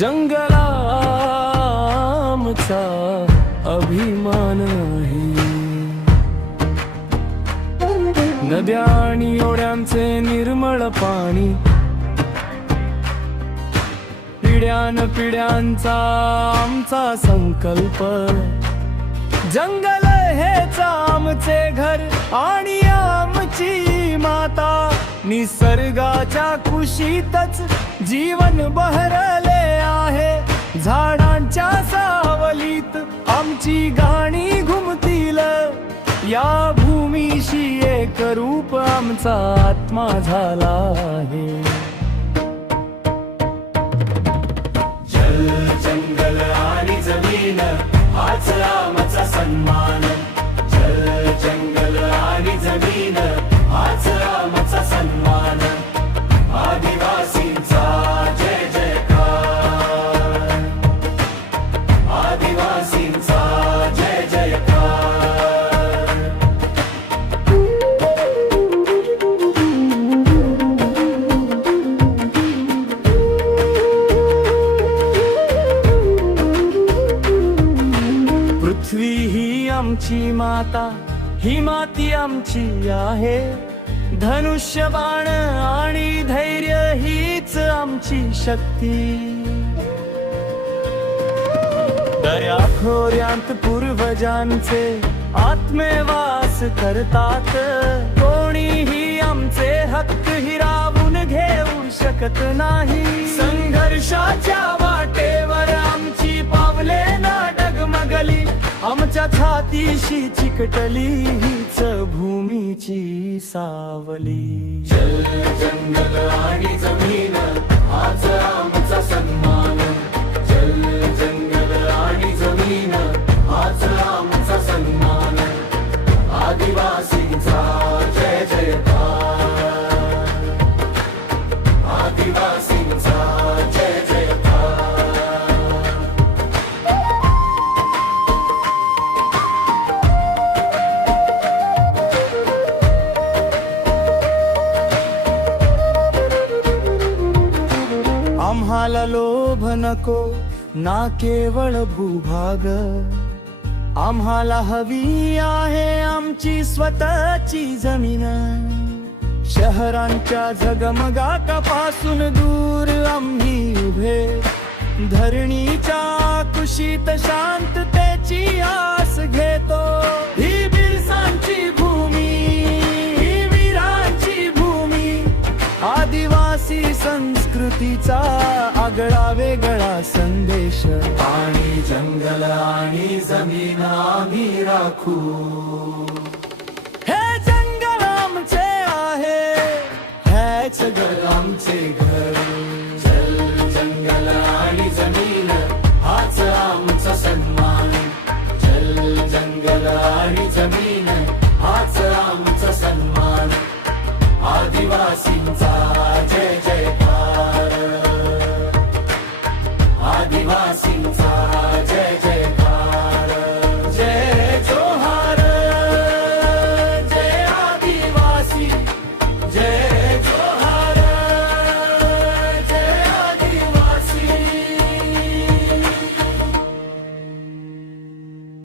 जंगला आमचा अभिमान आहे. नद्या आणि ओढ्यांचे निर्मळ पाणी, पिढ्यान पिढ्यांचा आमचा संकल्प. जंगल हेच आमचे घर आणि आमची माता. निसर्गाच्या कुशीतच जीवन बहरले आहे. झाडांच्या सावलीत आमची गाणी घुमतील. या भूमीशी एक रूप आमचा आत्मा झाला आहे. जल जंगल आणि जमीन हाच आमचा सन्मान. जल जंगल आणि जमीन हाच आमचा सन्मान. आदिवासींचा जय जयकार. आदिवासींचा जय जयकार. पृथ्वी ही आमची माता, ही माती आमची आहे. धनुष्यबाण आणि धैर्य हीच आमची शक्ती. दर्या खोऱ्यांत पूर्वजांचे आत्मे वास करतात. कोणीही आमचे हक्क हिरावून घेऊ शकत नाही. संघर्षाच्या वाटेवर आमची पावले ना डगमगली. आमच्या छातीशी चिकटली हीच भूमीची सावली. जल जंगल आणि जमीन हाच आमचा सन्मान. जल जंगल आणि जमीन हाच आमचा सन्मान. आदिवासींचा जय जयकार. आदिवासींचा जय जयकार. आम्हाला लोभ नको ना केवळ भूभाग. आम्हाला हवी आहे आमची स्वतःची जमीन. शहरांच्या झगमगाटापासून दूर आम्ही उभे. धरणीच्या कुशीत शांततेची आस घेतो. ही बिरसांची भूमी, ही वीरांची भूमी. आदिवासी संस्कृतीचा आगळा वेगळा संदेश. पाणी जंगल आणि जमीन आम्ही राखू. हे जंगल आमचे आहे, हेच जंगल आमचे घर.